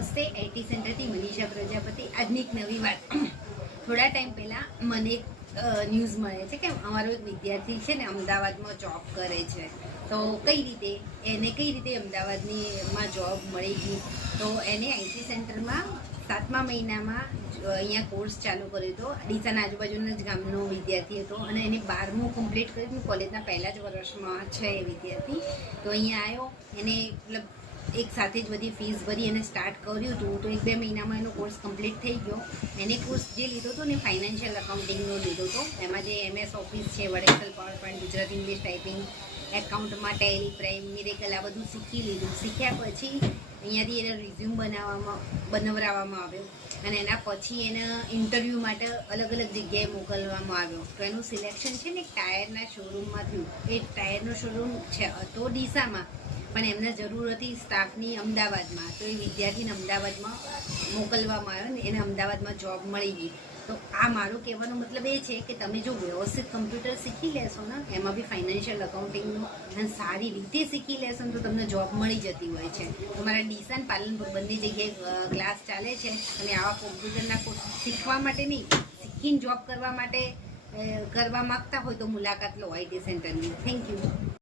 નમસ્તે, આઈટી સેન્ટરથી મનીષા પ્રજાપતિ. આજની એક નવી વાત. થોડા ટાઈમ પહેલાં મને એક ન્યૂઝ મળે છે કે અમારો એક વિદ્યાર્થી છે ને અમદાવાદમાં જોબ કરે છે. તો કઈ રીતે અમદાવાદમાં જોબ મળી ગઈ. તો એને આઈટી સેન્ટરમાં 7મા મહિનામાં અહીંયા કોર્સ ચાલુ કર્યો હતો. ડીસાના આજુબાજુના જ ગામનો વિદ્યાર્થી હતો અને એને 12મું કમ્પ્લીટ કર્યું. કોલેજના પહેલા જ વર્ષમાં છે એ વિદ્યાર્થી. તો અહીંયા આવ્યો, એને મતલબ એક સાથે જ બધી ફીસ ભરી અને સ્ટાર્ટ કર્યું હતું. તો 1-2 મહિનામાં એનો કોર્સ કમ્પ્લીટ થઈ ગયો. એને કોર્સ જે લીધો હતો ને ફાઇનાન્શિયલ અકાઉન્ટિંગનો લીધો હતો. એમાં જે MS ઓફિસ છે, Word Excel, PowerPoint, Gujarati English typing, એકાઉન્ટમાં ટેલી, પ્રાઇમ, મિરેકલ આ બધું શીખી લીધું. શીખ્યા પછી અહીંયાથી એને રિઝ્યુમ બનાવવામાં આવ્યો અને એના પછી એને ઇન્ટરવ્યૂ માટે અલગ અલગ જગ્યાએ મોકલવામાં આવ્યો. તો એનું સિલેક્શન છે ને એક ટાયરના શોરૂમમાં થયું. એ ટાયરનો શોરૂમ છે તો ડીસામાં, પણ એમને જરૂર હતી સ્ટાફની અમદાવાદમાં. તો એ વિદ્યાર્થીને અમદાવાદમાં મોકલવામાં આવ્યો ને એને અમદાવાદમાં જોબ મળી ગઈ. તો આ મારું કહેવાનો મતલબ એ છે કે તમે જો વ્યવસ્થિત કમ્પ્યુટર શીખી લેશો ને, એમાં બી ફાઇનાન્શિયલ અકાઉન્ટિંગનું અને સારી રીતે શીખી લેશો ને તો તમને જોબ મળી જતી હોય છે. તમારા ડીસા અને પાલનપુર બંને જગ્યાએ ક્લાસ ચાલે છે અને આવા કોમ્પ્યુટરના કોર્સ શીખવા માટે નહીં, શીખીને જોબ કરવા માટે કરવા માગતા હોય તો મુલાકાત લો આઈટી સેન્ટરની. Thank you.